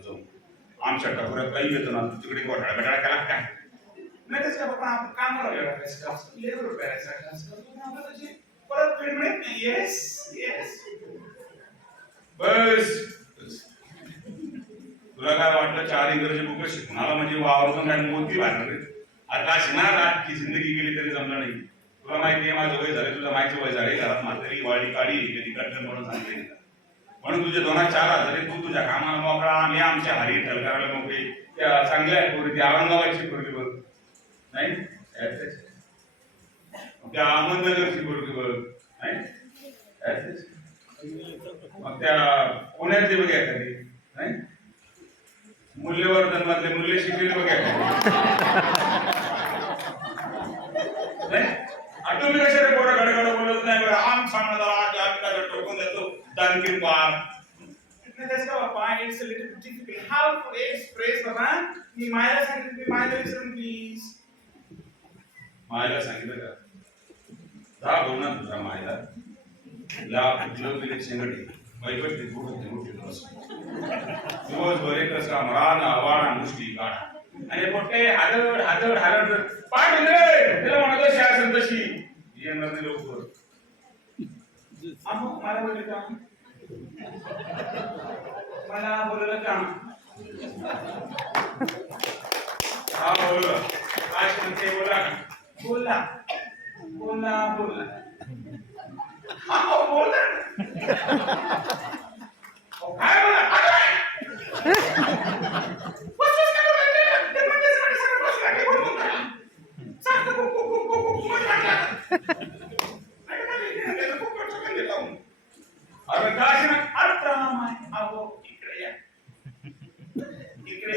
जाऊन आमच्या टकोऱ्यात काही येतो ना तिकडे घोटाळा बिटाळा केला काय? बाबा आपण कामाला लेबर करतो आपल्याला परत मिळत नाही? येस येस बस. तुला काय वाटलं चार इंग्रजी बुक शिकून आला म्हणजे वावरून काय मोती वाटणार आता शिकणार अख्खी जिंदगी गेली तरी जमलं नाही. तुला माहिती आहे माझं वय झालं तुझं माहिती वय झाले घरात म्हातारी वाळी काढी कधी कट्टन म्हणून सांगते. म्हणून तुझे दोन चार हजार तू तुझ्या कामाला मोकळा आम्ही आमच्या हरी ठल करायला मोकळे. त्या चांगल्या आहेत पोरी त्या औरंगाबादची पोरगी बघ. नाही? मग त्या अहमदनगरची पोरगी बघ. नाही? मग त्या पुण्यातली बघ एखादी. नाही? मूल्यवर्धन मधले मूल्य शिकले बघ एखादी. नाही? आणि कशा कशाला पोरं गडगड बोलत नाही आम सांगणार देतो दानकीन पार नाही त्याच्या बाबा it's a little difficult how to express बाबा मी मायला सांगितलं मी मायला प्लीज मायला सांगितलं का जा बोल ना तुझ्या मायला ला कुठलं तरी शेंगटी बैकट ते कुठं ते कुठे बस दिवसभर एकच काम रान वाडा नुसती काढा आणि पोटे हादड हादड हादड पाठ रे तिला म्हणत अशी असेल तशी येणार नाही लवकर अहो मला बोलले का Mana boleh rekam? Ah, boleh. Ah, cuma saya boleh. Boleh. Boleh, boleh. Ah, boleh. Oh, hai, boleh. Hai, Thank you. అవకాశం అర్థమై అవో ఇక్కడ ఇక్కడ